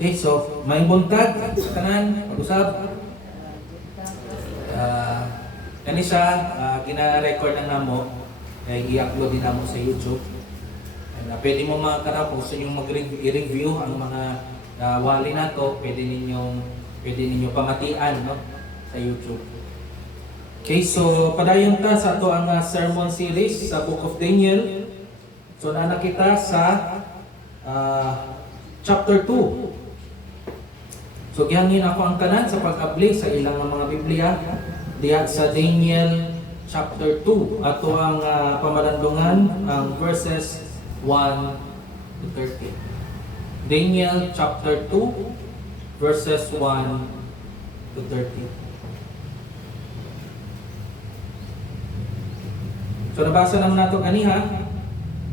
Okay, so may buntag sa tanan, mag-usab. Kani siya, gina-record na namo, i-upload din namo sa YouTube. And, pwede mo mga kung gusto nyo mag-review ang mga wali na to, pwede ninyo pamatian, no, sa YouTube. Okay, so padayon ta sa ato ang sermon series sa Book of Daniel. So naana kita sa chapter 2. So gihangin ako ang tanan sa pag-abli sa ilang mga Biblia diha sa Daniel chapter 2. Ato ang pamalandungan ang verses 1 to 13. Daniel chapter 2 verses 1 to 13. So nabasa naman nato kaniha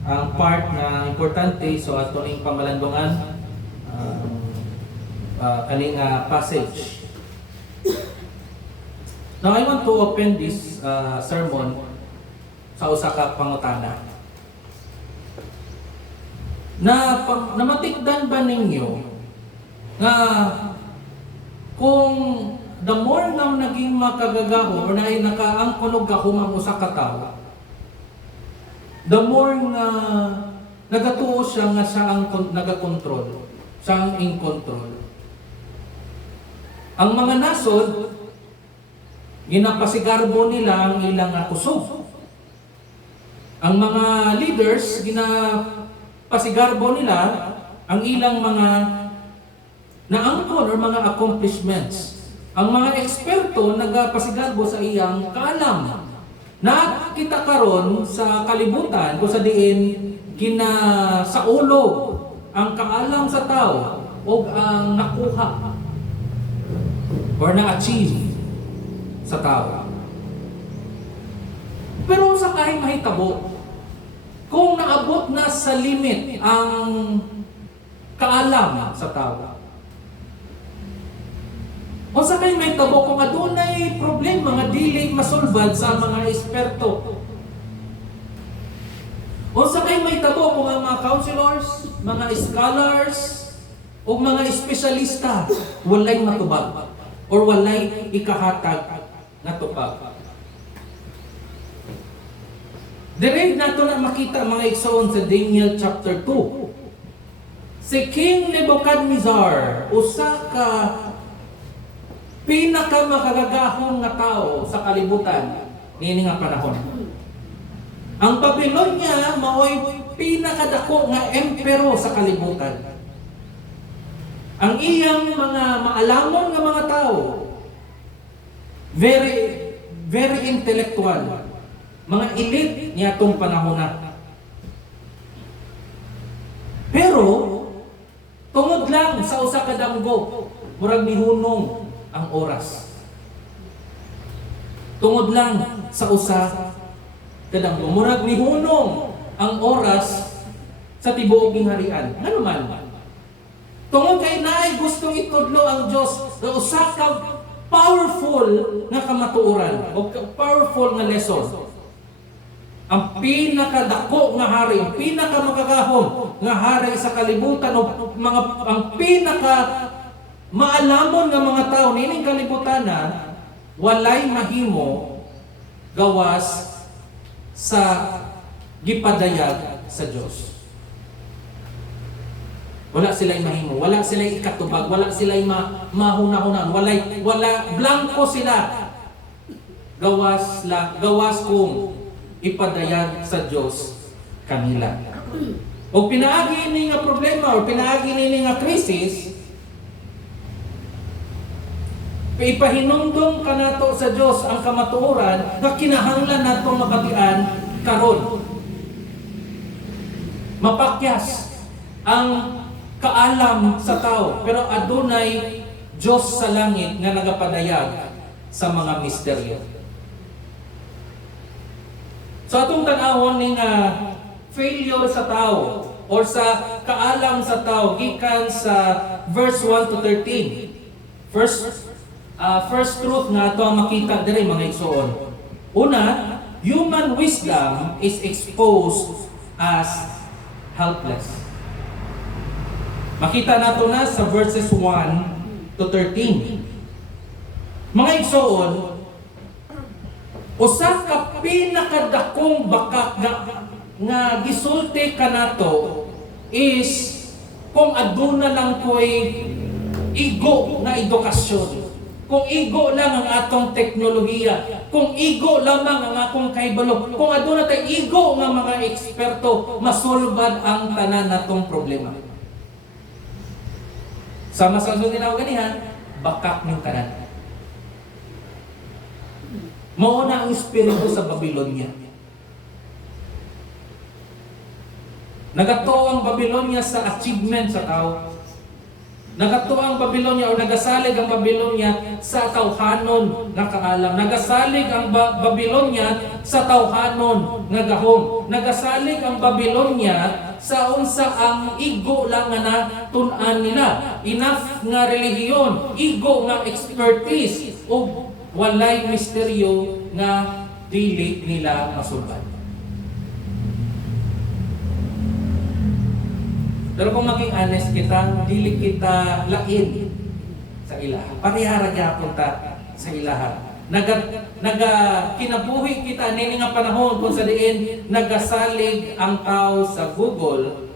ang part na importante, so ato ning pamalandungan kaning passage. Now I want to open this sermon sa usa ka pangutana. Namatikdan ba ninyo nga kung the more na naging makagagaho or na ay nakaangkon og gahumang usa ka tawo, the more nga nagatuo siya nga siya ang nagakontrol, siya ang in control. Ang mga nasod, ginapasigarbo nila ang ilang kusog. Ang mga leaders, ginapasigarbo nila ang ilang mga naangkon or mga accomplishments. Ang mga eksperto, nagapasigarbo sa iyang kaalam. Nakita karon sa kalibutan kung sa diin ginasaulog ang kaalam sa tao o ang nakuha or na-achieve sa tao. Pero sa kahit mahitabo, kung naabot na sa limit ang kaalam sa tao, o sa kahit mahitabo, kung adunay problema nga dili masolvad sa mga eksperto, o sa kahit mahitabo, kung ang mga counselors, mga scholars, o mga espesyalista, walay matubag or walay ikahatag na tupag. Dire nato na makita mga igsoon sa Daniel chapter 2. Si King Nebuchadnezzar, usa ka pinakamakagagahong nga tao sa kalibutan niini nga panahon. Ang Babylonia maoy pinakadako nga empero sa kalibutan. Ang iyang mga maalamon nga mga tao, very intellectual, mga elite niya itong panahon na. Pero, tungod lang sa usa ka damgo, murag mihunong ang oras. Tungod lang sa usa ka damgo, murag mihunong ang oras sa tibuok ng harian. Ano man? Tungod kay naay gustong itudlo ang Dios sa usa ka powerful nga kamatuoran o powerful nga lesson. Ang pinakadako nga hari, ang pinakamakagahom nga hari sa kalibutan o ang pinaka maalamon nga mga tao nining kalibutan na walay mahimo gawas sa gipadayag sa Dios. Wala sila'y mahimo, wala sila'y ikatubag, wala sila'y mahuna-hunan, wala blanco sila. Gawas kung ipadayag sa Dios kanila. O pinaagi ni nga problema o pinaagi ni nga krisis, ipahinumdum kanato sa Dios ang kamatuoran nga kinahanglan nato mabatian karon. Mapakyas ang kaalam sa tao, pero adunay Diyos sa langit nga nagapadayag sa mga misteryo. So atong tan-awon ning failure sa tao or sa kaalam sa tao gikan sa verse 1 to 13. First truth nga ato ang makita diri mga igsoon. Una, human wisdom is exposed as helpless. Makita nato na sa verses 1 to 13. Mga igsoon, usa ka pinakadakong bakak nga gisulti kanato is kung aduna lang ko'y igo na edukasyon. Kung igo lang ang atong teknolohiya, kung igo lamang ang akong kaibalo, kung aduna tay igo nga mga eksperto, masulbad ang tanan natong problema. Sama sa sunod ginawa ganihan, bakak ng tanan. Mao na ang espiritu sa Babylonia. Nagato ang Babylonia sa achievement sa tao. Nagato ang Babylonia o nagasalig ang Babylonia sa tawhanon nga kaalam. Nagasalig ang Babylonia sa tawhanon nga gahom. Nagasalig ang Babylonia sa unsa ang igo lang nga natun-an nila. Enough nga relihiyon, igo nga expertise o walay misteryo nga dili nila masulbad. Pero kung maging honest kita, dili kita lain sa ilaha. Parihara gyapon ta sa ilaha. Kinabuhi kita nini nga panahon kung sa diin nagasalig ang tao sa Google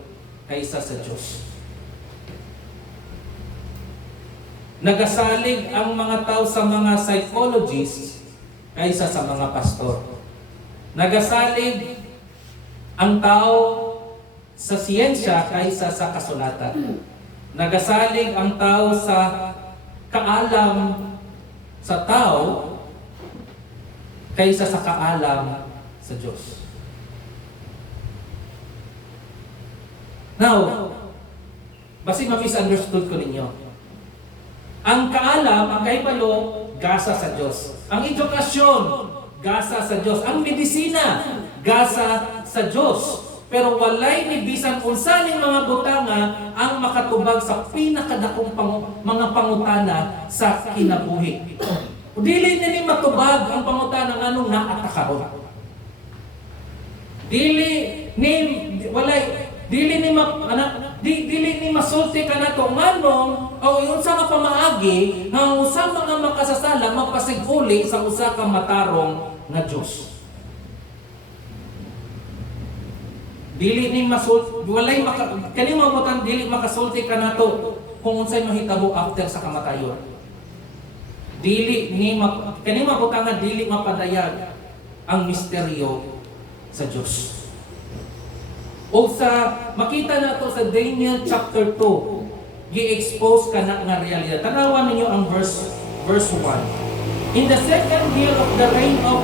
kaysa sa Diyos. Nagasalig ang mga tao sa mga psychologists kaysa sa mga pastor. Nagasalig ang tao sa siyensya kaysa sa kasulatan. Nagasalig ang tao sa kaalam sa tao kaysa sa kaalam sa Diyos. Now, basi ma-misunderstood ko ninyo. Ang kaalam, ang kaibalo, gasa sa Diyos. Ang edukasyon, gasa sa Diyos. Ang medisina, gasa sa Diyos. Pero walay ni bisan unsa ning mga butanga ang makatubag sa pinakadakong mga pangutana sa kinabuhi. Dili ni matubag ang pangutana nganong naatakaron. Dili ni masulti kanato nganong o unsa nga pamaagi nga usa mga makasasala mapasiguli sa usa ka matarong nga Dios. Dili ni kani mabutan dili makasulti kanato kung unsay mahitabo after sa kamatayon. Kani mabutan nga dili mapadayag ang misteryo sa Dios. O makita nato sa Daniel chapter 2, gi-expose kana nga realidad. Tanawan ninyo ang verse 1. In the second year of the reign of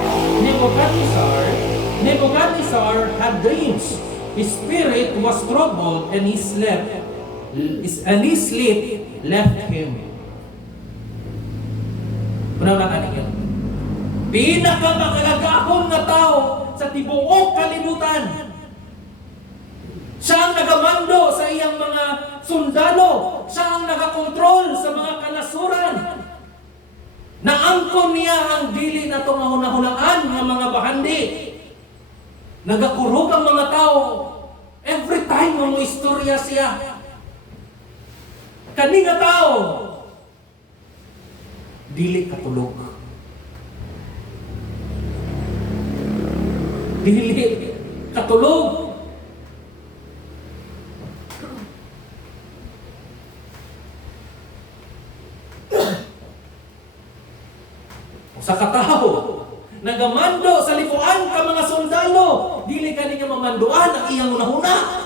Nebuchadnezzar had dreams. His spirit was troubled and his sleep left him. Punaw na kanin yun. Pinakamakagagahon na tao sa tibuok kalibutan. Siya ang nagamando sa iyang mga sundalo. Siya ang nagakontrol sa mga kanasuran. Naangkon niya ang dili na itong hunahunaan ng mga bahandi. Nagakurog ang mga tao. Every time mga istorya siya. Kani nga tao, dili katulog. Dili katulog. Sa katao, nagamando sa lipuan ka mga sundalo, dili ka niya mamanduan ang iyang unahuna.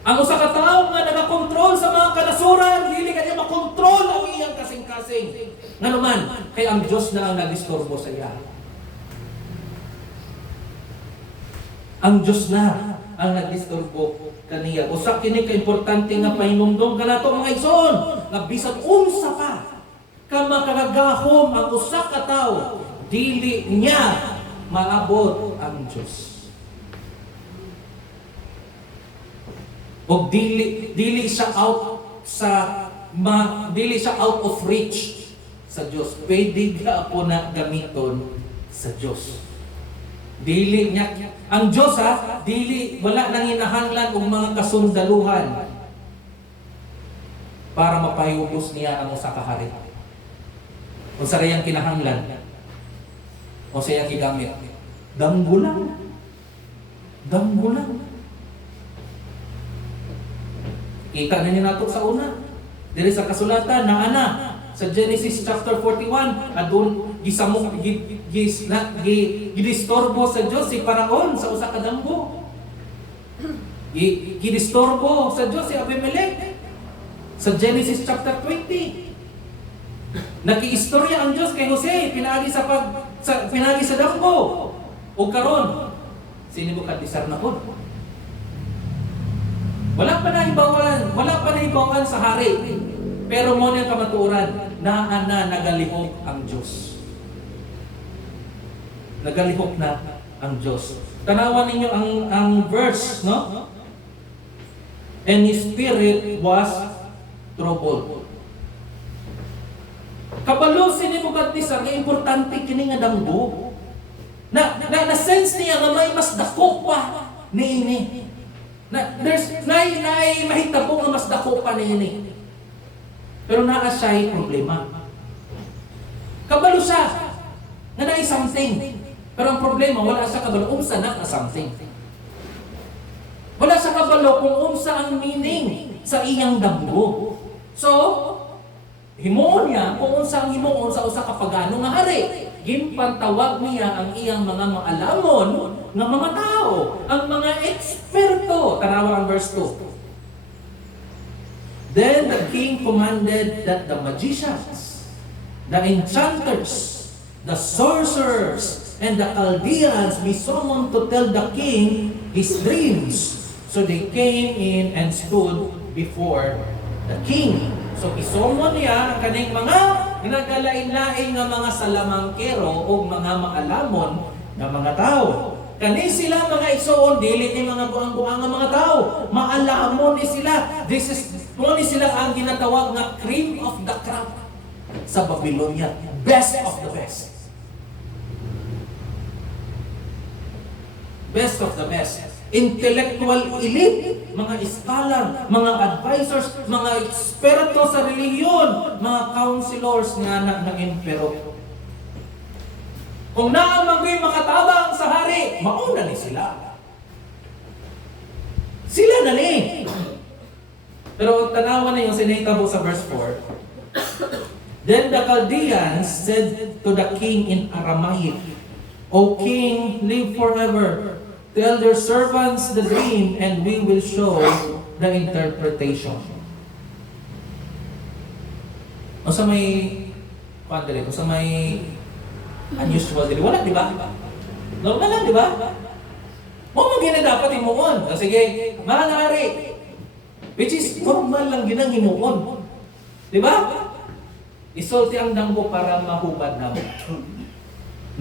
Ang usa ka tawo nga nagakontrol sa mga kanasuran, dili ka niya makontrol ang iyang kasing-kasing. Nganuman, kay ang Diyos na ang nagdisturbo sa iya. Ang Diyos na ang nagdisturbo kaniya. Usa kini ka importante nga pahinumdom kanato mga igsoon, nga bisan unsa pa ka makagagahom ang usa ka tawo, dili niya maabot ang Diyos. O dili siya out of reach sa Diyos. Pwede ka po na gamiton sa Diyos. Dili niya. Ang Diyos dili, wala nang hinahanglan og mga kasundaluhan para mapahubos niya ang usa ka hari. Kung sa rayang kinahanglan, o sa iyang gigamit, damgo lang. Damgo lang. Kita na niya nato sa una. Dili sa kasulatan na ana sa Genesis chapter 41, adun gisamok gidistorbo sa Dios si Paraon sa usa ka damgo. Gidistorbo sa Dios si Abimelech sa Genesis chapter 20. Nakiistorya ang Dios kay Jose pinaagi sa damgo. O karon sinibukadnesar na pod. Wala pa na ibawan sa hari. Pero mo niyang kamatuoran, nagalihok ang Diyos. Nagalihok na ang Diyos. Tanawan ninyo ang verse, no? And his spirit was troubled. Kabalo sinibukadnesar nga importante kini nga damgo. Na sense niya nga may mas dako pa niini. There's mahitabo nga mas dako pa niini. Pero naa siya'y problema. Kabalo siya nga naay something. Pero ang problema, wala siya kabalo unsa na something. Wala siya kabalo kung unsa ang meaning sa iyang damgo. So, himuon niya kung unsa ang himuon sa usa ka pagano nga hari. Gimpantawag niya ang iyang mga maalamon nga mga tao, ang mga eksperto. Tanawa ang verse 2. Then the king commanded that the magicians, the enchanters, the sorcerers, and the Chaldeans be summoned to tell the king his dreams. So they came in and stood before the king. So isumon niya ang kaning mga nagalain-lain nga mga salamangkero o mga maalamon nga mga tao. Kani sila mga isuon, dili ni mga buang-buang nga mga tao. Maalamon ni sila. Ni sila ang ginatawag nga cream of the crop sa Babylonia. Best of the best. Best of the best. Intellectual elite, mga scholar, mga advisors, mga eksperto sa relihiyon, mga counselors nga anak ng impero. Kung naamagay makatabang sa hari, mauna ni sila. Sila na ni. Pero tanawan na yung sinitabo sa verse 4. Then the Chaldeans said to the king in Aramaic, O king, live forever. Tell their servants the dream, and we will show the interpretation. O sa may padre, o sa may unusual dili. Wala, di ba? Normal lang, di ba? Mo magina dapat imuon. O sige, manari. Which is normal lang ginang himuon. Di ba? Isulti ang damgo para mahubad na mo.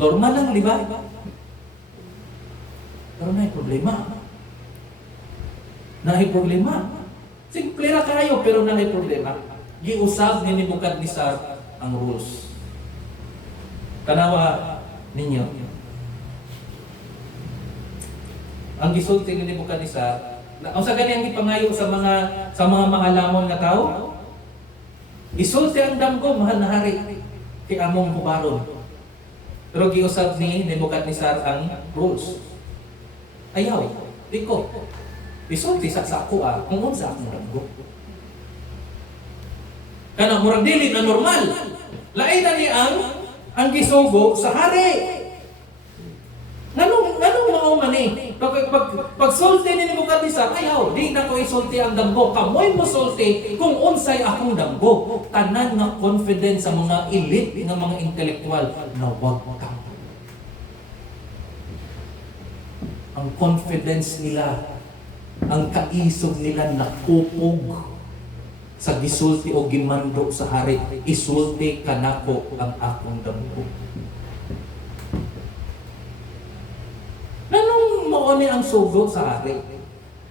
Normal lang, di ba? Pero may problema. May problema. Simple ra kayo, pero may problema. Giusab ni Nebukadnesar ang rules. Tanawa ninyo. Ang gisulti ni Nebukadnesar, ang sa ganyan gipangayo sa mga lamon nga tao, isulti ang damgo, mahal na hari, kay among bubaron. Pero giusab ni Nebukadnesar ang rules. Ayaw, di ko. Isulti sa ako kung unsa akong damgo. Kana murag dili na normal. Lain na ni ang gisugo sa hari. Nganong mao man ni? Pag sulti ni Nebukadnesar, ayaw, di na ko isulti ang damgo. Kamoy mo sulti kung unsay akong damgo. Tanan nga confidence sa mga elite nga mga intelektual na wag ka. Ang confidence nila, ang kaisog nila nakupog sa gisulti o gimando sa hari. Isulti kanako ang akong damgo. Nanong mauni ang sugo sa hari?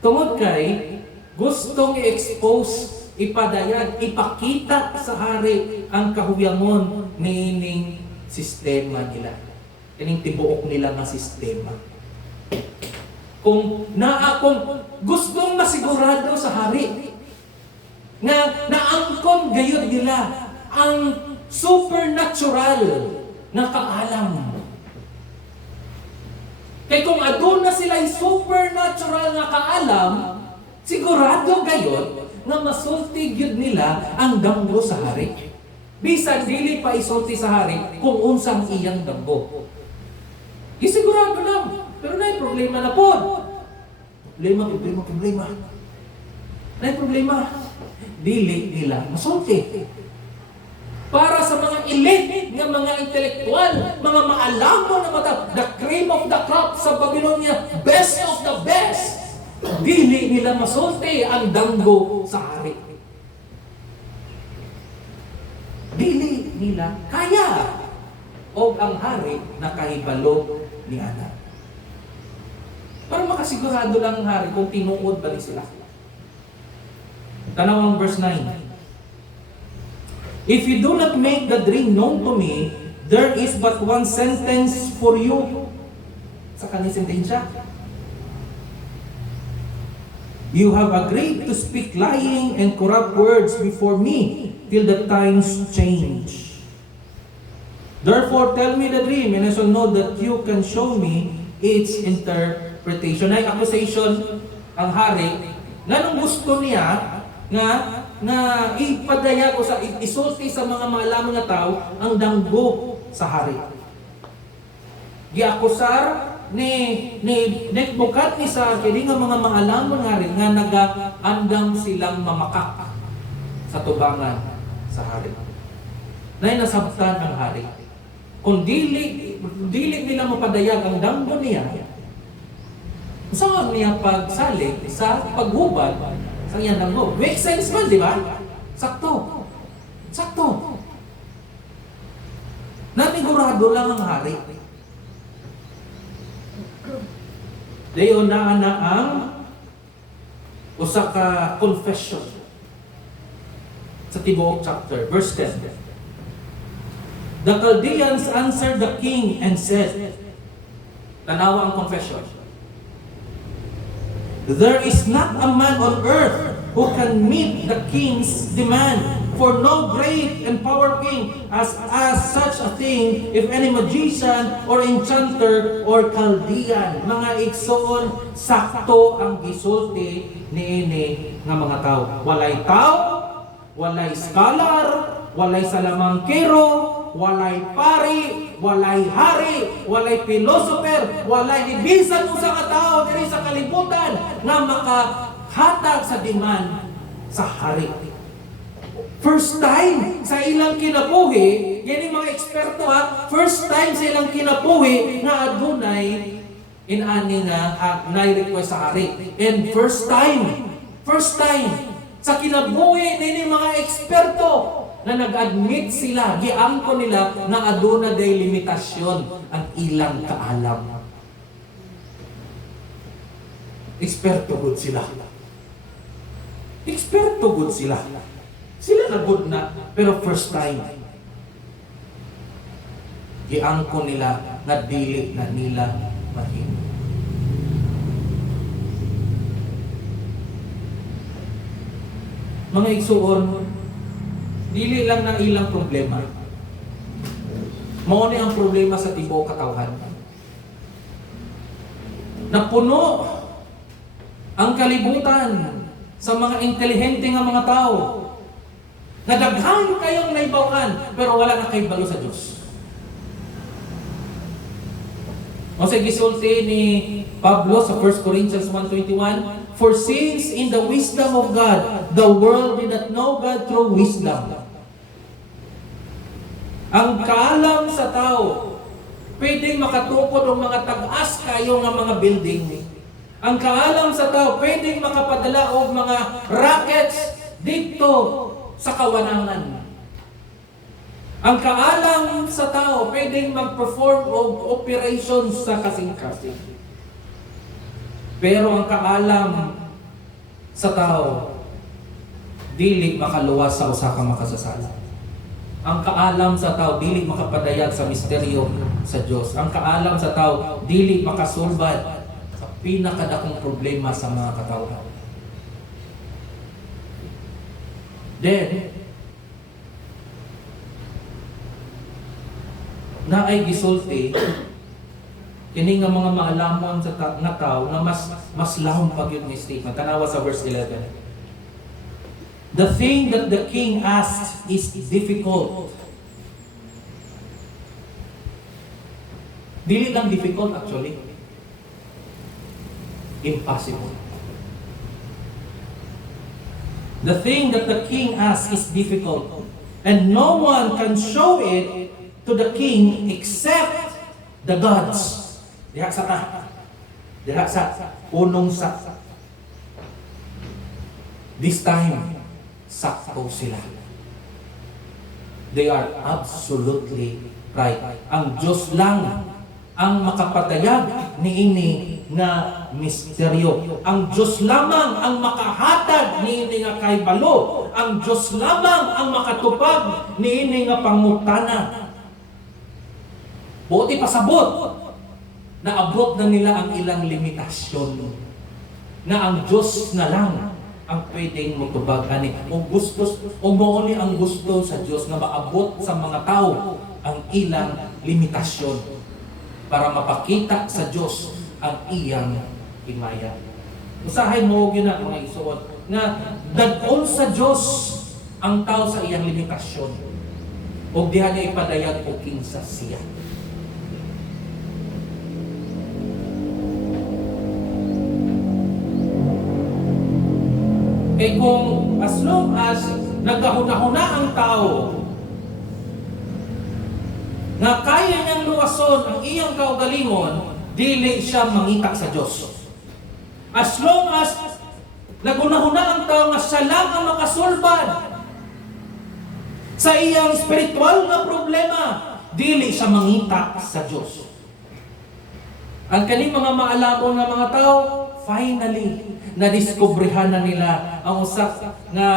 Tungod kay gustong i-expose, ipadayag, ipakita sa hari ang kahuyangon nining sistema nila. Kining tibuok nila nga sistema. Kung gustong masigurado sa hari, nga naangkon gayud nila ang supernatural na kaalam. Kaya kung aduna sila yung supernatural na kaalam, sigurado gayud nga masulti gyud nila ang damgo sa hari. Bisan dili pa isulti sa hari kung unsang iyang damgo. Isigurado lang. Pero na problema na po. Problema. Na problema. Dili nila masulti. Para sa mga elite nga mga intelektual, mga maalamon na mata, the cream of the crop sa Babylonia, best of the best. Dili nila masulti ang damgo sa hari. Dili nila kaya. O ang hari nakahibalo ni Ana. Para makasigurado lang ang hari kung tinuod ba ni sila. Tanaw ang verse 9. If you do not make the dream known to me, there is but one sentence for you. Sa kanyang sentensya. You have agreed to speak lying and corrupt words before me till the times change. Therefore, tell me the dream, and I shall know that you can show me its interpretation. Ay accusation ang hari nga nung gusto niya nga ipadaya ko sa isulti sa mga maalaman nga tao ang danggo sa hari. Giakusar ni Nebukadnezar kini nga mga maalaman nga rin nga nagaandam silang mamakak sa tubangan sa hari. Nay nasabtan ang hari. Kung dili nila mapadayag ang danggo niya, saan niya pagsalig sa paghubad sa iyang danggo? Make sense man, di ba? Sakto. Nanigurado lang ang hari. Dayon na ang usa ka confession sa tibuok chapter, verse 10. The Chaldeans answered the king and said, tanawa ang confession, there is not a man on earth who can meet the king's demand, for no great and powerful king as such a thing, if any magician or enchanter or Chaldean. Mga igsoon, sakto ang gisulti niini nga mga tao. Walay tao, walay scholar, walay salamangkero, walay pari, walay hari, walay philosopher, walay bisan usa ka tao diri sa kalibutan nga makahatag sa demand sa hari. First time sa ilang kinabuhi, kini mga eksperto ha, first time sa ilang kinabuhi nga adunay inani nga na-request sa hari. And first time sa kinabuhi nini mga eksperto na nag-admit sila, giangko nila na aduna day limitasyon ang ilang kaalam. Eksperto gud sila. Sila na good na, pero first time. Giangko nila na dili na nila mahimo. Mga igsuon, dili lang na ilang problema. Mao ni ang problema sa tibuok katawhan. Napuno ang kalibutan sa mga intelihente nga mga tao. Nadaghan kayong naibawan, pero wala na kay balo sa Diyos. O sa gisulti ni Pablo sa 1 Corinthians 1:21, for since in the wisdom of God, the world did not know God through wisdom. Ang kaalam sa tao, pwedeng makatukod ng mga tag-as kayo ng mga building. Ang kaalam sa tao, pwedeng makapadala og mga rockets dito sa kawanangan. Ang kaalam sa tao, pwedeng mag-perform og operations sa kasing-kasing. Pero ang kaalam sa tao, dili makaluwas sa usa ka makasasala. Ang kaalam sa tao dili makapadayag sa misteryo sa Dios. Ang kaalam sa tao dili makasulbad sa pinakadakong problema sa mga katawhan. Then, na ay gisulti kini nga mga maalamon sa nga tao na mas lahom pag yun ni statement. Tanawa sa verse 11. The thing that the king asks is difficult. Dili lang difficult actually. Impossible. The thing that the king asks is difficult. And no one can show it to the king except the gods. Diha sa ta. Diha sa unong sa. This time, sakto sila. They are absolutely right. Ang Diyos lang ang makapatayag niini nga misteryo. Ang Diyos lamang ang makahatag niini nga kaybalo. Ang Diyos lamang ang makatupag niini nga pangutana. Buti pasabot na abot na nila ang ilang limitasyon. Na ang Diyos na lang ang pwedeng matubag ani. O mooni ang gusto sa Diyos na maabot sa mga tao ang ilang limitasyon para mapakita sa Diyos ang iyang himaya. Usahay mo gyud na mga isuon nga dag-on sa Diyos ang tao sa iyang limitasyon. Og diha niya ipadayag og kinsa siya. Eh kung as long as nagkahuna-huna ang tao na kaya niyang luwason ang iyang kaugalingon, dili siya mangita sa Diyos. As long as naguna-huna ang tao nga siya lang ang makasulbad sa iyang spiritual na problema, dili siya mangita sa Diyos. Ang kaning mga maalamon nga mga tao, finally, nadiskubrihan na nila ang usak nga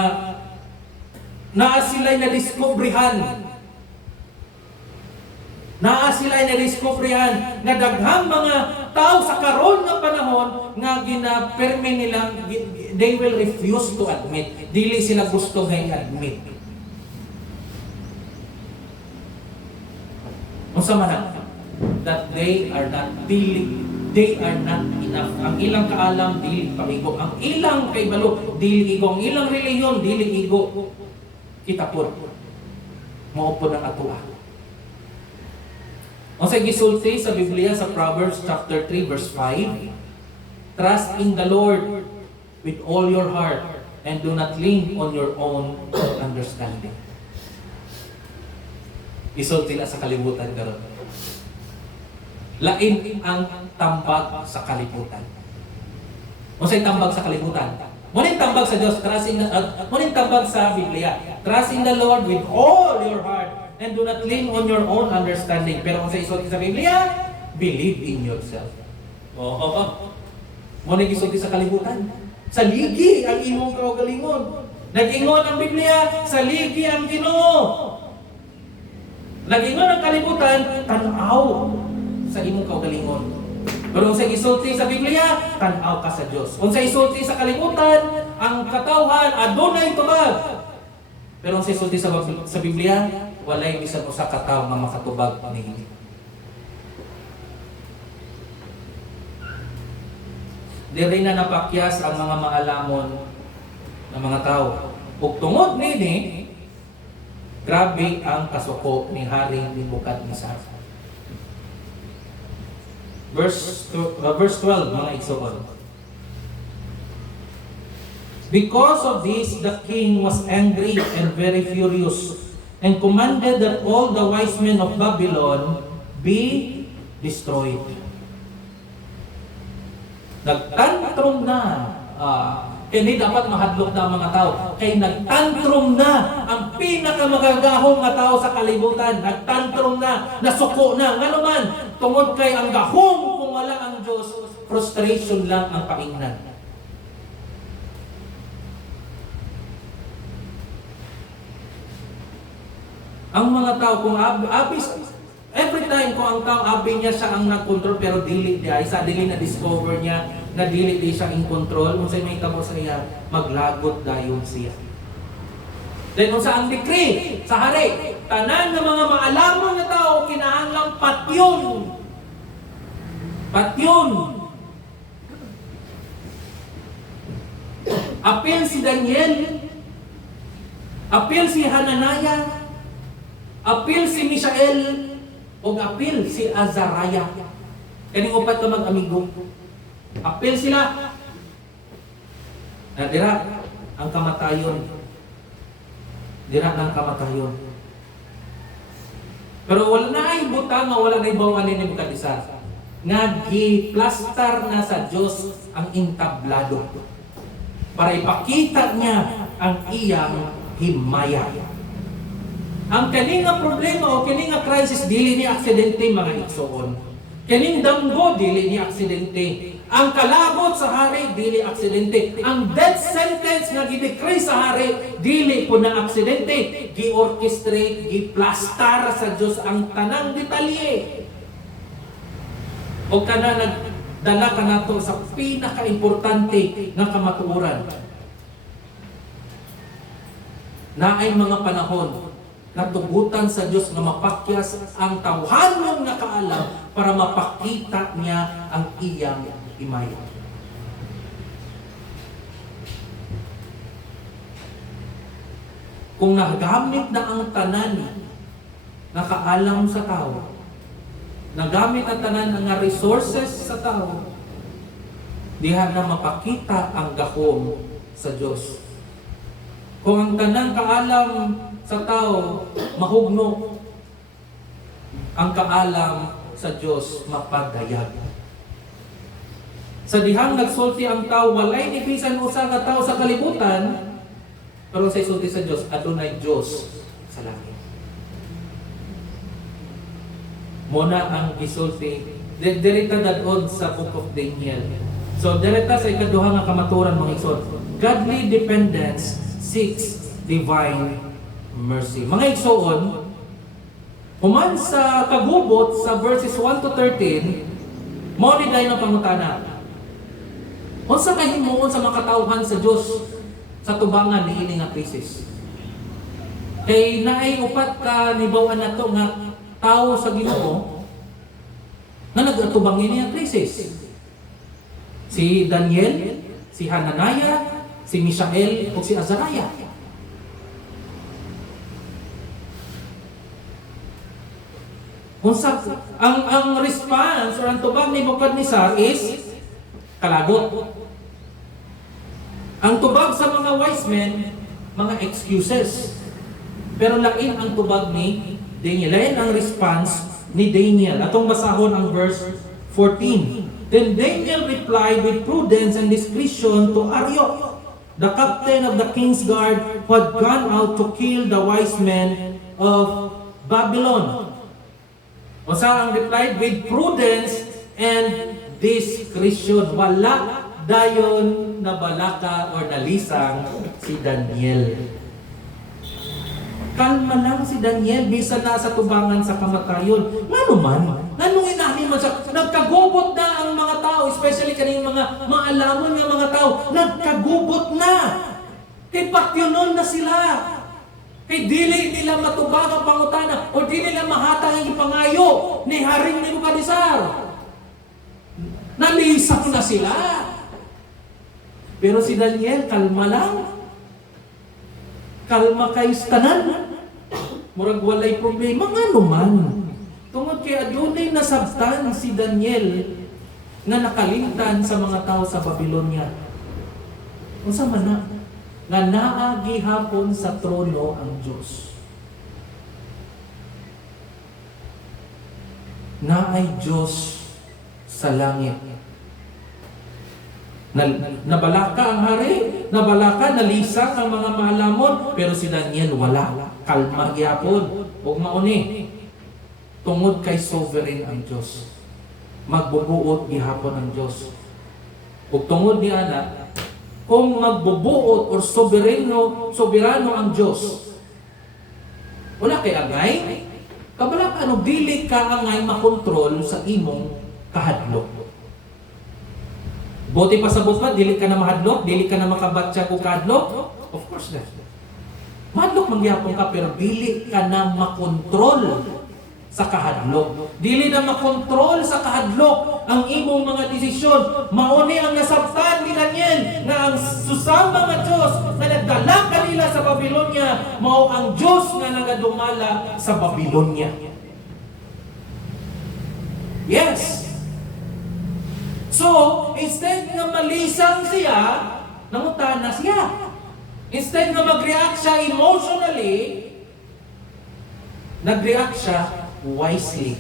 naa sila'y nadiskubrihan nga daghang mga tao sa karon nga panahon nga ginapermi nila, they will refuse to admit. Dili sila gusto nga i-admit. Unsa man that they are not enough. Ang ilang kaalam, dili pamigo. Ang ilang kaybalo, dili igo. Ang ilang reliyon, dili igo. Kita po. Maupo ng atua. O sa gisulti sa Biblia sa Proverbs chapter 3 verse 5, trust in the Lord with all your heart and do not lean on your own understanding. Isulti na sa kalibutan karon. Lain ang tambag sa kalibutan. Unsay tambag sa kalibutan? Muning tambag sa Dios, muning tambag sa Biblia. Trust in the Lord with all your heart and do not lean on your own understanding. Pero unsay isulti sa Biblia? Believe in yourself. Muning isulti sa kalibutan. Sa ligi ang imong kaugalingon. Nag-ingon ang Biblia, sa ligi ang Ginoo. Nag-ingon ang kalibutan, tan-aw sa imong kaugalingon. Pero unsay isulti sa Biblia, tan-aw ka sa Dios. Unsay isulti sa kalibutan, ang katawhan adunay tubag. Pero unsay isulti sa Biblia, walay bisan usa ka tawo nga makatubag niini. Diri na napakyas ang mga maalamon ng mga tao. Ug tungod nini, grabe ang kasuko ni Haring Nebukadnezar. Verse 12, mga igsoon. Because of this, the king was angry and very furious, and commanded that all the wise men of Babylon be destroyed. Nagtantrum na. Hindi dapat mahadlok na ang mga tao. Kaya nagtantrum na ang pinakamagagahong nga tao sa kalibutan. Nagtantrum na, nasuko na. Nga naman, tungod kay ang gahong kung wala ang Diyos, frustration lang ang paingnan. Ang mga tao, kung abis, every time ko ang tao, abi niya siya ang nag-control, pero dili niya, isa dili na-discover niya, na dili di siya in control, kung sa'yo may tamo sa iya, maglagot dayon siya. Then kung sa ang decree, sa hari, tanan ng mga maalamang na tao, kinahanglang patyon. Patyon. Apil si Daniel, apil si Hananaya, apil si Mishael, o apil si Azariah. Kaning upat ka mag-amigo. Apil sila. Dira ang kamatayon. Dira ng kamatayon. Pero wala na ay butang nga wala na ibang ni Nebukadnesar. Nga gi-plaster na sa Diyos ang intablado. Para ipakita niya ang iyang himaya. Ang kaning nga problema o kaning nga crisis dili ni aksidente mga igsoon. Kaning damgo dili ni aksidente. Ang kalabot sa hari dili aksidente. Ang death sentence nga gidecree sa hari dili po na aksidente. Gi-orchestrate, gi-plastar sa Dios ang tanang detalye. O kana nagdala ka nato sa pinaka-importante nga kamatuoran. Naay mga panahon natugutan sa Diyos na mapakyas ang tawhanon nga kaalam para mapakita niya ang iyang himaya. Kung nagamit na ang tanan na kaalam sa tao, nagamit ang tanan nga resources sa tao, diha na mapakita ang gahom sa Diyos. Kung ang tanan kaalam sa tao, mahugno, ang kaalam sa Diyos mapadayag. Sa dihang nagsulti ang tao, walay ni bisan usa ka tao sa kalibutan, pero sa isulti sa Diyos, adunay Diyos sa langit. Muna ang isulti, dirita dadon sa Book of Daniel. So, dirita sa ikaduha nga kamaturan mga igsoon. Godly dependence seeks divine mercy. Mga igsoon, human sa kagubot sa verses 1 to 13, mo ni dayon ang pangutana. Unsa kay himuon sa makatawhan sa Dios sa tubangan niini nga krisis? Kay naay upat ka nibaw-an nato nga tawo sa Ginoo nga nagatubang niini nga krisis. Si Daniel, si Hananaya, si Mishael, o si Azariah. Ang response or ang tubag ni Nebukadnesar is kalagot. Ang tubag sa mga wise men, mga excuses. Pero lain ang tubag ni Daniel. Lain ang response ni Daniel. Atong basahon ang verse 14. Then Daniel replied with prudence and discretion to Arioch, the captain of the king's guard, who had gone out to kill the wise men of Babylon. O sa ang replied with prudence and discretion. Wala dayon na balaka or nalisang si Daniel. Kalma lang si Daniel, bisan na sa tubangan sa kamatayon. Ngano man? Nganong inahin man siya? Nagkagubot na ang mga tao, especially kaning mga maalamon ng mga tao. Nagkagubot na. Kay patyonon na sila. Kay dili nila matubag ang pangutana o dili nila mahatang ang ipangayo ni Haring Nebukadnesar. Nalisak na sila. Pero si Daniel, kalma lang. Kalma kay tanan. Murag walay problema. Ngano man? Tungod kay adunay nasabtan si Daniel na nakalimtan sa mga tao sa Babylonia. Unsa man na? Nga naagi hapon sa trono ang Diyos. Naay Diyos sa langit. Nabalaka ang hari, nabalaka, nalisang ang mga maalamon, pero si Daniel wala. Kalma gyapon. Huwag mauni. Tungod kay sovereign ang Diyos. Magbubuot gihapon ang Diyos. Ug tungod ni ana, kung magbubuot or soberano ang Diyos, Wala kay angay. Kabala ka, dili ka angay makontrol sa imong kahadlok. Buti pa sa bupat, dili ka na mahadlok, dili ka na makabatsa ko kahadlok. Of course not. Mahadlok mangyapon ka, pero dili ka na makontrol sa kahadlok. Dili na makontrol sa kahadlok ang imong mga desisyon. Mauni ang nasabtan ni Daniel na ang susang mga Diyos na nagdala kanila sa Babylonia, mao ang Diyos nga nagadumala sa Babylonia. Yes. So, instead nga malisang siya, nangutana siya. Instead nga mag-react siya emotionally, nag-react siya wisely.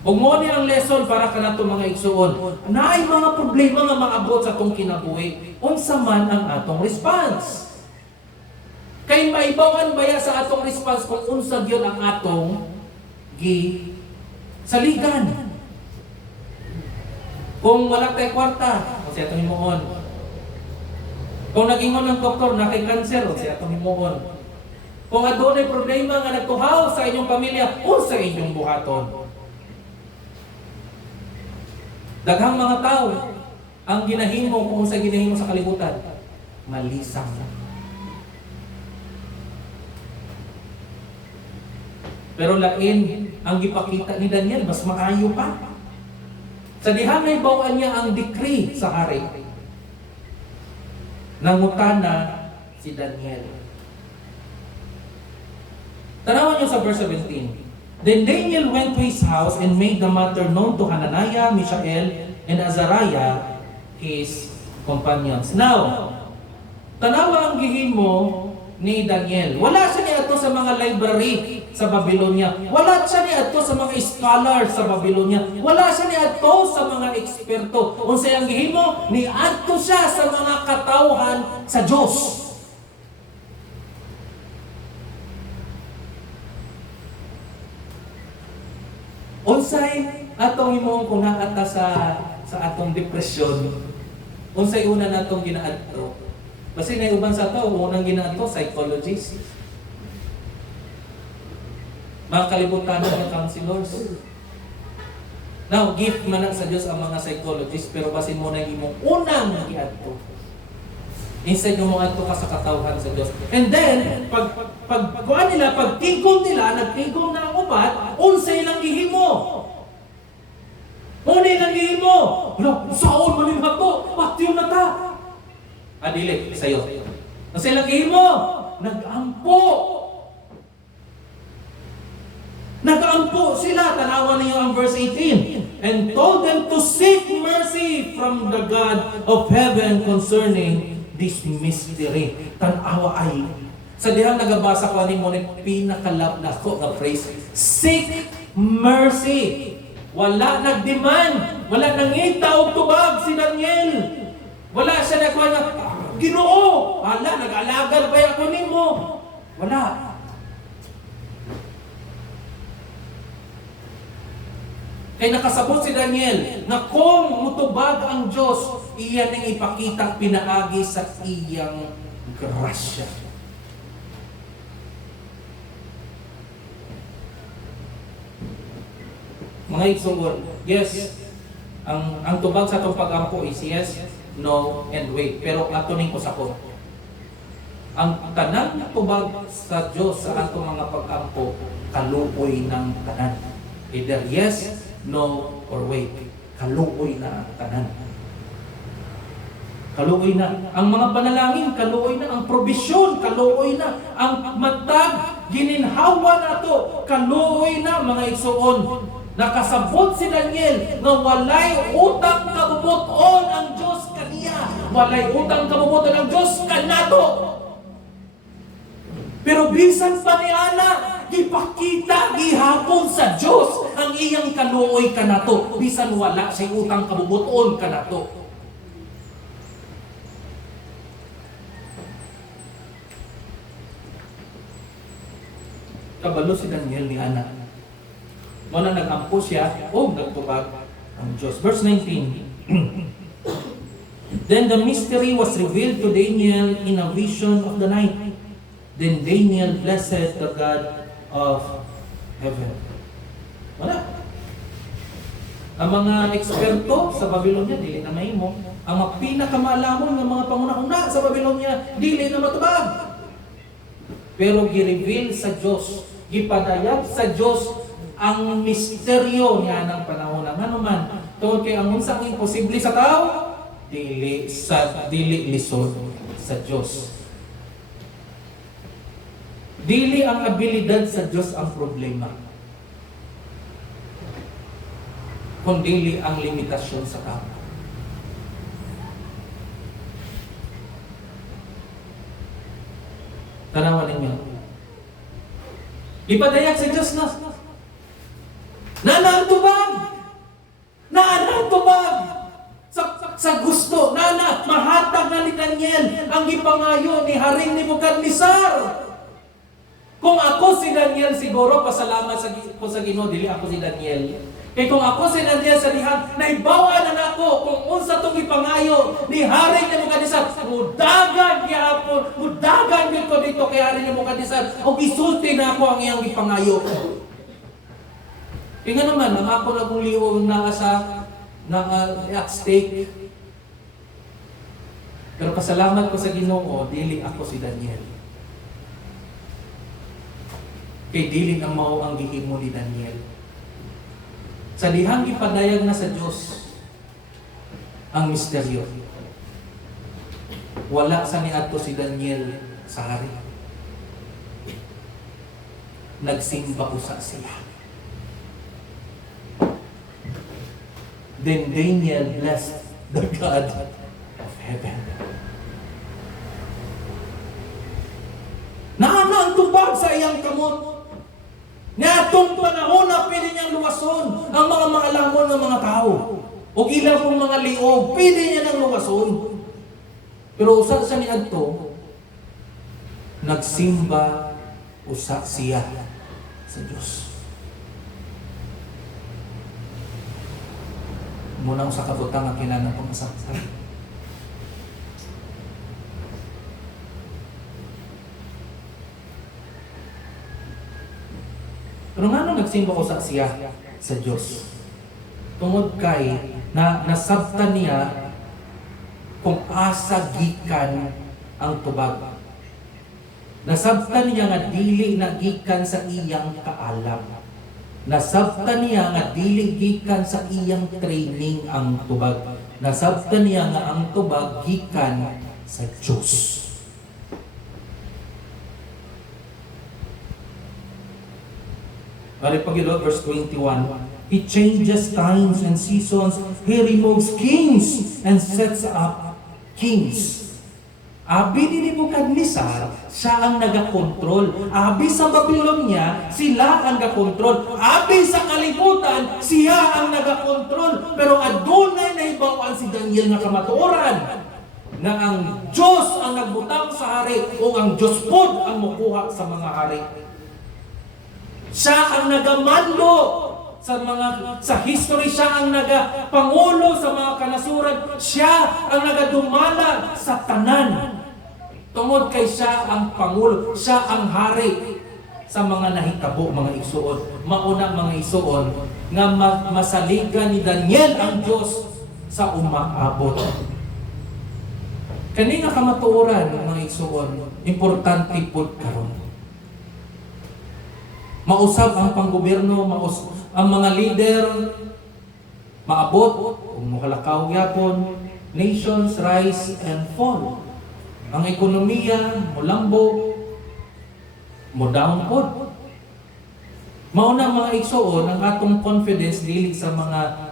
Ug mo ni ang lesson para kanato mga igsuon. Naay mga problema nga maabot sa atong kinabuhi. Unsa man ang atong response? Kay maibawan baya sa atong response kung unsa gyud ang atong saligan. Kung wala tay kwarta, o siya atong himuon. Kung nag-ingon ng doktor na kay cancer, o siya atong himuon. Kung adunay problema nga nagtuhaw sa inyong pamilya, o sa inyong buhaton. Daghang mga tao ang ginahimo kung sa ginahimo sa kalibutan, malisang. Pero lain ang gipakita ni Daniel, mas maayo pa. Sa diha may bawaan niya ang decree sa hari. Nangutana si Daniel. Tanawan niyo sa verse 17. Then Daniel went to his house and made the matter known to Hananiah, Mishael, and Azariah, his companions. Now, tanawa ang gihimo ni Daniel. Wala siya niadto sa mga library sa Babylonia. Wala siya niadto sa mga scholars sa Babylonia. Wala siya niadto sa mga eksperto. Unsay ang gihimo? Niadto siya sa mga katawhan sa Dios. Unsay atong himuon kung naata sa atong depresyon? Unsay una natong ginaadto? Basi na uban sa tao, unang ginaadto psychologist. Mga kalibutan ng counselors. Now, gift man sa Diyos ang mga psychologists, pero basin mo na imong unang giadto. Instead mo adto ka sa katawhan sa Diyos. And then, pagkuan nila, pagtigom nila, nagtigom na ang upat, unsay lang gihimo. Unay lang gihimo. Wala, saon maning hato, patyo na ta. Adili, sa'yo. Unsay lang gihimo. Nag-ampo. Nag-ampo sila. Tanawan niyo ang verse 18. And told them to seek mercy from the God of heaven concerning this mystery. Tanawa ay sa dihang nagabasa ko ni mo ni pinakalap na ko nga phrase, seek mercy. Wala nagdemand, wala nangita og tubag si Daniel. Wala siya nagkuha na, Ginoo, hala nag-alagan ba ako nimo? Wala. Kay nakasabot si Daniel na kung mutubag ang Diyos, iyan ang ipakita pinaagi sa iyang grasya. Mga igsuon, yes, ang tubag sa itong pag-ampo is yes, no, and wait. Pero ato ning usakot. Ang tanan na tubag sa Diyos sa atong mga pag-ampo, kaluoy ng tanan. Either yes, no, or wait. Kaluoy na ang tanan. Kaluoy na. Ang mga panalangin, kaluoy na. Ang probisyon, kaluoy na. Ang matag, gininhawa na to, kaluoy na, mga igsuon. Nakasabot si Daniel na walay utang kabubuton ang Diyos kaniya. Walay utang kabubuton ang Diyos kanato. Pero bisan pa ni Ana, ipakita gihapon sa Diyos ang iyang kaluoy kanato. Bisan wala siya utang kabubuton kanato. Kabalo si Daniel ni Ana. Muna nag-ampo siya, nagtubag ang Diyos. Verse 19. Then the mystery was revealed to Daniel in a vision of the night. Then Daniel blessed the God of heaven. Wala. Ang mga eksperto sa Babylonia, dili na mahimo. Ang mga pinakamalamon ng mga pangunahuna sa Babylonia, dili na matubag. Pero gi-reveal sa Diyos, gipadayag sa Diyos ang misteryo niya ng panahon. Ano man, tungod kay ang unsang imposible sa tao, dili lisod sa Diyos. Dili ang abilidad sa Diyos ang problema, kundi ang limitasyon sa tao. Tanawan ninyo. Ipadayag sa Diyos na ang tubag! Ang tubag! Sa gusto, mahatag na ni Daniel ang ipangayo ni Haring Nebukadnezar. Kung ako si Daniel, siguro pasalamat ko sa Ginoo, dili ako si Daniel. Kaya kung ako si Daniel sa dihan, naibawa na nako kung unsa tong ipangayo ni Haring Nebukadnezar, mudagan gyapon, mudagan gyud ko dito kay Haring Nebukadnezar, o isulti na ako ang iyang ipangayo. Kaya nga naman, ang ako na kong liwag at stake. Pero pasalamat ko sa Ginoo, dili ako si Daniel. Kay dili ang mao ang gihimo ni Daniel. Sa dihang ipadayag na sa Diyos ang misteryo, wala sa niadto si Daniel sa hari. Nagsimba usa siya. Then Daniel blessed the God of heaven. Naana ang tubag sa iyang kamot. Nga itong panahon na pwede niyang luwason ang mga maalamon ng mga tao. O ilang pong mga liog, pwede niya nang luwason. Pero usa sa niadto, nagsimba usa siya sa Diyos. Muna sa kabutang ang kinanang pang-asaksan. Pero nga nung nagsimba ko siya sa Diyos, tungod kay nasabtan niya kung asa gikan ang tubag. Nasabtan niya nga dili na gikan sa iyang kaalam. Nasabtan niya nga dili gikan sa iyang training ang tubag. Nasabtan niya nga ang tubag gikan sa Diyos. Pagilog, verse 21, He changes times and seasons. He removes kings and sets up kings. Abi ni Nebukadnezar, siya ang nagakontrol. Abi sa Babylonia, sila ang nagakontrol. Abi sa kalibutan, siya ang nagakontrol. Pero adunay na ibawaan si Daniel na kamatuoran na ang Diyos ang nagbutang sa hari o ang Diyos pod ang mukuha sa mga hari. Siya ang nagamando sa history, siya ang nagapangulo sa mga kanasuran, siya ang nagadumala sa tanan. Tungod kay siya ang pangulo, siya ang hari sa mga nahitabo, mga igsuon. Mauna mga igsuon nga masaligan ni Daniel ang Diyos sa umaabot. Kani nga kamatuoran mga igsuon, importante pud karon. Mausab ang panggobyerno, ang mga leader, maabot, kung makalakaw yapon, nations rise and fall. Ang ekonomiya, mulambo, mo-down pod. Mauna mga igsuon, ang atong confidence dili sa mga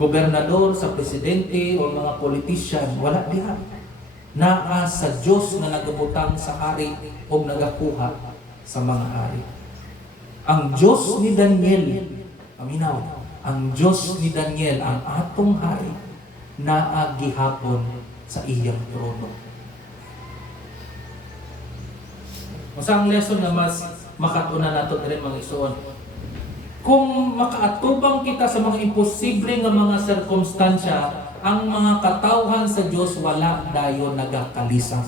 gobernador, sa presidente, o mga politician, wala diha. Naa sa Diyos na nagabutang sa hari o nagakuha sa mga hari. Ang Diyos ni Daniel, aminaw, ang Diyos ni Daniel, ang atong hari, naagihapon sa iyang trono. Masang lesson na mas makatuna nato rin mga isuon. Kung makaatubang kita sa mga imposible nga mga sirkumstansya, ang mga katawhan sa Diyos wala dayon nagakalisa.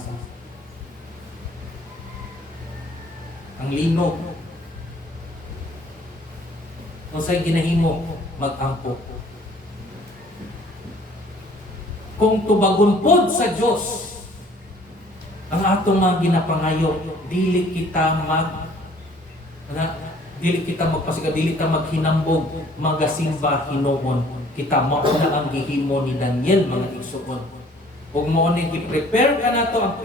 Ang linog. unsay ginahimo mag-ampo. Kung tubagon pod sa Dios ang atong mga ginapangayo, dili kita magpasiga, dili ta maghinambog, magasimba hinuon. Kita mauna ang gihimo ni Daniel, mga igsuon. Ug mao ni gi-prepare ka nato ang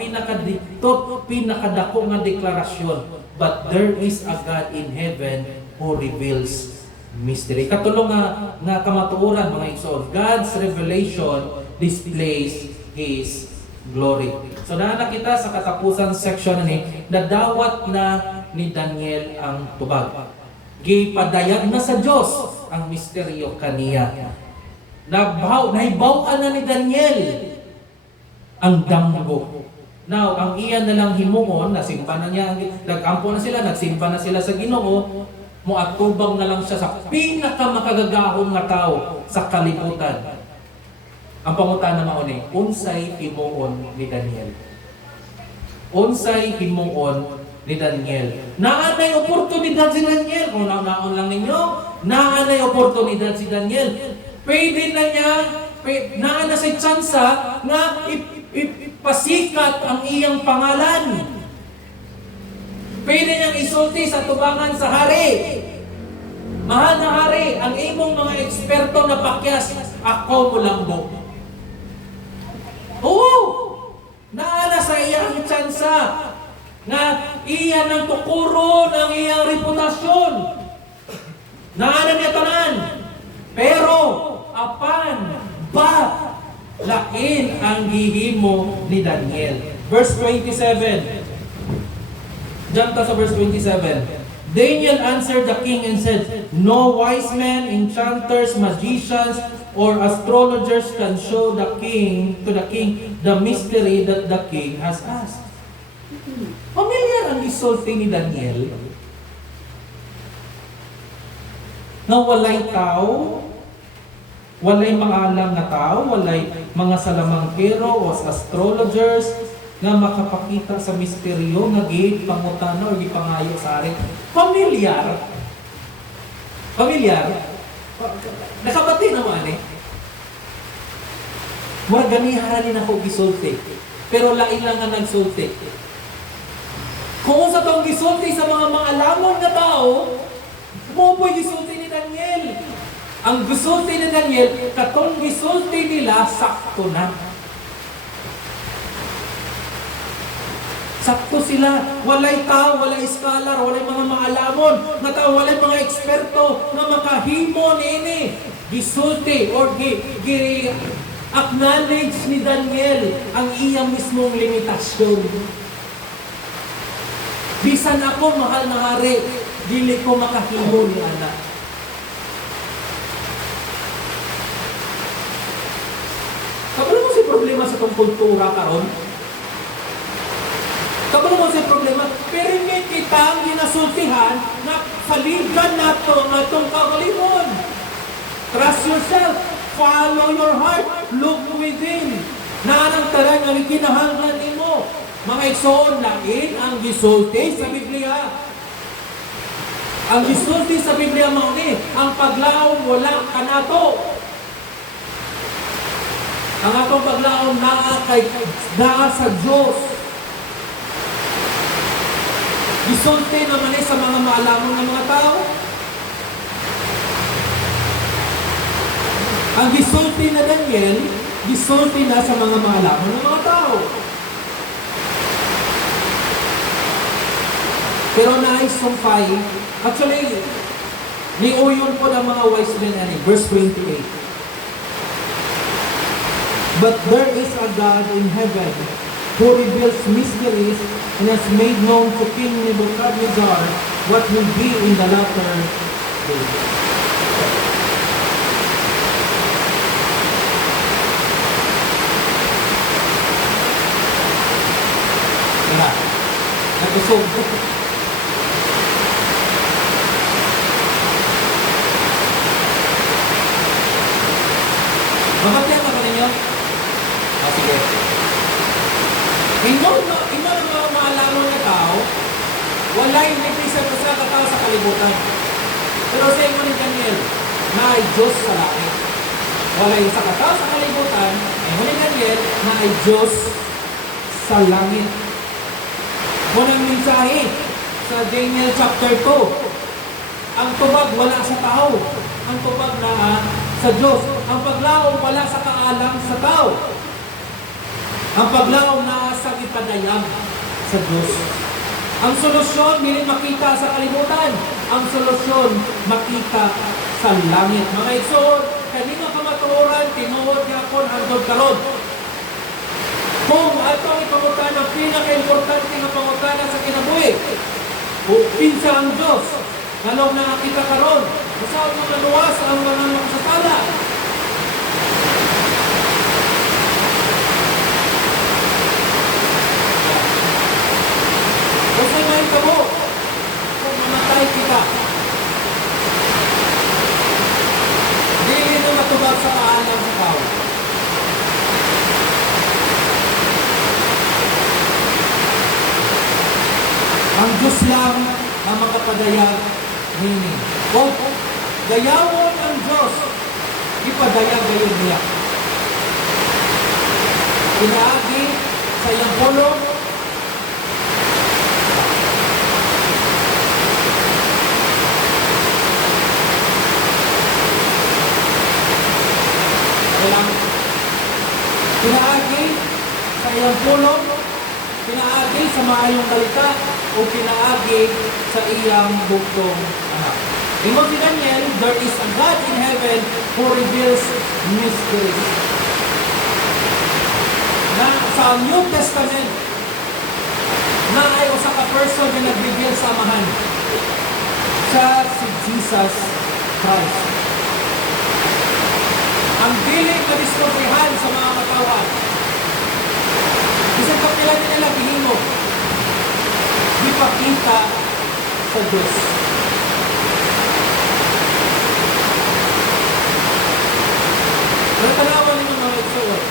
pinakadako nga deklarasyon. But there is a God in heaven who reveals mystery. Katulong nga kamatuoran, mga igsuon. God's revelation displays His glory. So nakita sa katapusan section ni nadawat na ni Daniel ang tubag. Gipadayag na sa Dios ang misteryo kaniya. Nahibaw-an na ni Daniel ang damgo. Now, ang iyan na lang himuon, nasimba na niya, nag-ampo na sila, nagsimba na sila sa Ginoo, muatubang na lang siya sa pinakamakagagahon nga tao sa kalibutan. Ang pangutana mao ni, unsay himuon ni Daniel? Unsay himuon ni Daniel? Naanay oportunidad si Daniel. Kung naon lang ninyo, naanay oportunidad si Daniel. Pwede na niya, naana sa tsansa na ipasikat ang iyang pangalan. Pwede niyang isulti sa tubangan sa hari. Mahal na hari, ang imong mga eksperto na pakyas, ako mo lang mo. Oo! Naala sa iyang tsansa na iyan ang tukuro ng iyang reputasyon. Naala niya tanan. Pero, apan ba lain ang gihimo ni Daniel? Verse 27. Jump sa verse 27. Daniel answered the king and said, no wise men, enchanters, magicians, or astrologers can show the king the mystery that the king has asked. Familiar ang isulti ni Daniel na walay tao, walay mga alang na tao, walay mga salamangkero o astrologers nga makapakita sa misteryo nga gipangutana o gipangayo sa ari. Familiar? Nakabati naman eh. Mura ganihara din ako gisulti. Pero lain lang nga nagsulti. Kung sa tong gisulti sa mga maalamon na tao, mo po'y gisulti ni Daniel. Ang gisulti ni Daniel, katong gisulti nila, sakto na. Sakto sila. Walay tao, walay scholar, walay mga maalamon, na tao, walay mga eksperto na makahimo nini. Gisulti or acknowledge ni Daniel ang iyang mismong limitasyon. Bisan ako, mahal na hari, dili ko makahimo ni anak. Kapag mo si problema sa itong kultura karon, kapag mo si problema, pero may kita ang ginasultihan na paligan nato ng itong kagalimon. Trust yourself. Follow your heart. Look within. Naanang tarang ang kinahanglan nimo. Mga igsoon, lain ang gisulti sa Biblia. Ang gisulti sa Biblia mao ni, ang paglaom wala kanato. Ang atong paglaom naa sa Diyos. Gisulti naman sa mga maalamon ng mga tao. Ang gisulti na Daniel, gisulti na sa mga maalamon ng mga tao. Pero naisumpay, actually, niuyon po ng mga wise men ani, verse 28. But there is a God in heaven who reveals mysteries and has made known to King Nebuchadnezzar what will be in the latter days. Nagusog. Mabatihan ba ninyo? Sige. Ino na mga maalamon na tao, walay nagpisa sa katao sa kalibutan. Pero sa inyo ni Daniel, na ay Diyos sa langit. Wala yung sa katao sa kalibutan, ay mo ni Daniel, na ay Diyos sa langit. Munang mensahe sa Daniel chapter 2. Ang tubag wala sa tao. Ang tubag na sa Diyos. Ang paglaom wala sa kaalam sa tao. Ang paglaom na sa ipadayag sa Diyos. Ang solusyon, hindi makita sa kalibutan. Ang solusyon, makita sa langit. Mga igsoon, kanina kamatuoran, tinuod niya ako hanggang karon. Kung atong ipangutan ang pinaka-importante nga pangutan sa kinabuhi, o pinsa ang Diyos, anong nakakita karon? Masaw mo naluwas ang mga makasasala. Kasi may kamo, kung mamatay kita, dili na matubag sa kaalam sa tao. Ang Diyos lang ang makapadayag nini. Kung gayawon ang Diyos, ipadayag gayon niya. Inaagi sa iyang pulong, pinaagi sa iyang pulong, pinaagi sa maayong balita, o pinaagi sa iyang buktong anak. Ingon si Daniel, there is a God in heaven who reveals mysteries. Na sa New Testament, na ay usa ka person na nag-reveal sa amahan. Siya si Jesus Christ. Ang piling na diskursihan sa mga katawan. Isang kapila nila gihimo. Ipakita sa Diyos. Natanawan ninyo mga igsoon.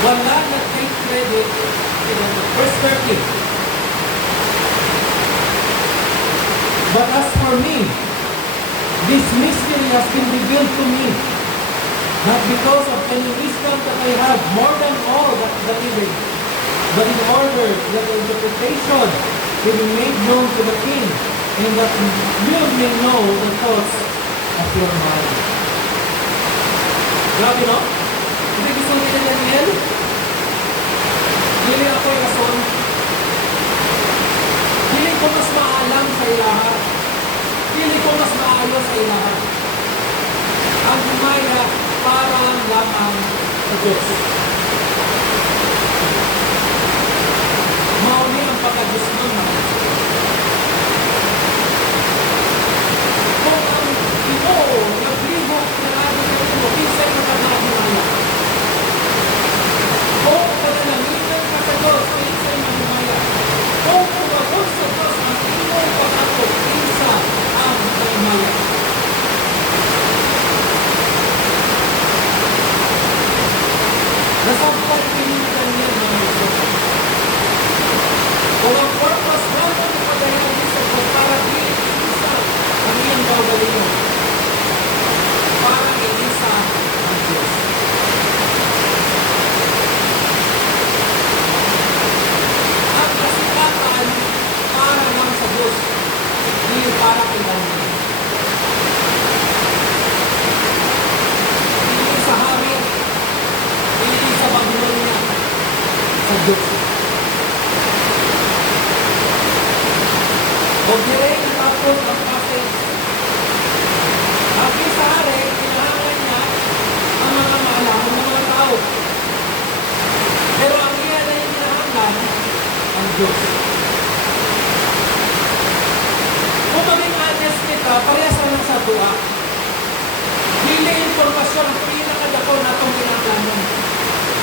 Wala na take credit in verse 30. But as for me, this mystery has been revealed to me, not because of any wisdom that I have more than all that the living, but in order that the interpretation will be made known to the king, and that you may know the thoughts of your mind. Grabe, no? Hindi gusto nila Daniel? Hindi ako yung ason. Hindi ko mas maalam sa ilaha. Hindi ko mas maayos sa ilaha. Ang humaya parang lamang sa Diyos. Mauni ang pagka-Diyos mo naman. Kung ang Ginoo naglibok ng ating ito, kisay na pagkakahumaya. Kung panalangin ka sa Diyos, kisay na humaya. Kung tumagod sa Diyos ang iyong pag-ako, isa ang humaya. Nasampay pinilitan niya mga ito. Kung ang purpose naman ng pagayagin sa Diyos para di isa ang iyong kaugalingon. Para iisa ang Diyos. Ang kasikatan para lang sa Diyos. Hindi para kay Daniel. Hindi sa hari. Hindi sa Babylonia. Sa Diyos. Huwag direk natapos ang passage. Ang isa hari, kailangan niya ang mga maalaman ng mga tao. Pero ang iyan ay kailangan ang Diyos. Kung maging honest kita, parehas lang sa dua. Hindi informasyon ang pinakadako na itong kinakalan.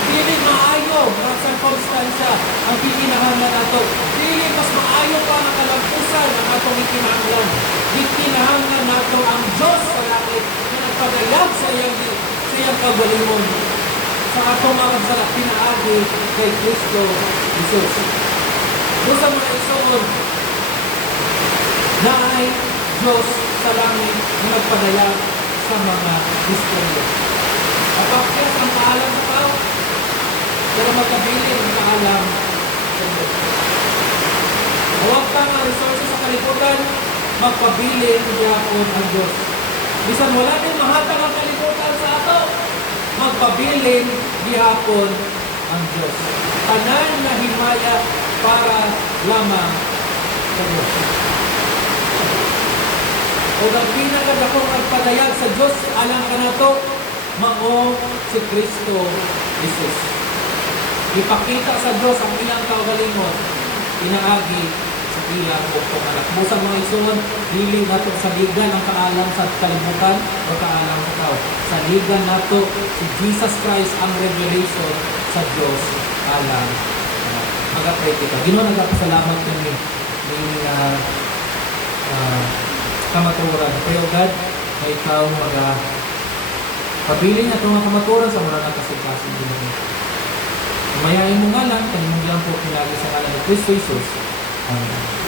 Hindi maayo ang circumstansya ang pinakahanglan nato. Hindi mas maayo pa ang kalampusan ang atong ikinahanglan. Ikinahanglan nato ang Diyos sa langit na nagpagayag sa iyang kagalingon. Sa atong mga pinaagi kay Kristo Jesus. Kung sa mga isuon, na ay Diyos sa langit na nagpadayag sa mga istorya. Apakyas ang kaalam sa tao, pero magkabilin ang kaalam sa Diyos. Huwag ka ng resources sa kalibutan, magpabilin yapon ang Diyos. Bisan wala din mahatag ang kalibutan sa ato, magpabilin yapon ang Diyos. Tanan na himaya para lamang sa Diyos. O ang pinakadakong nagpadayag sa Diyos, alang ka na to, mao si Kristo Jesus. Ipakita sa Diyos ang ilang kaugalingon, inaagi sa ilang bukong anak. Musa mga isuon, dili nato saligan ang kaalam sa kalibutan o kaalam sa tao. Saligan nato si Jesus Christ ang revelation sa Diyos alang mag-pray kita. Ginoo, nagpasalamat kami ng kamaturan. Pero God, na ikaw pabilin na itong kamaturan sa mula nakasikasin din. Mayain mo nga lang, kanimong lang po pinagi sa ngalan ni Kristo Jesus. Amen.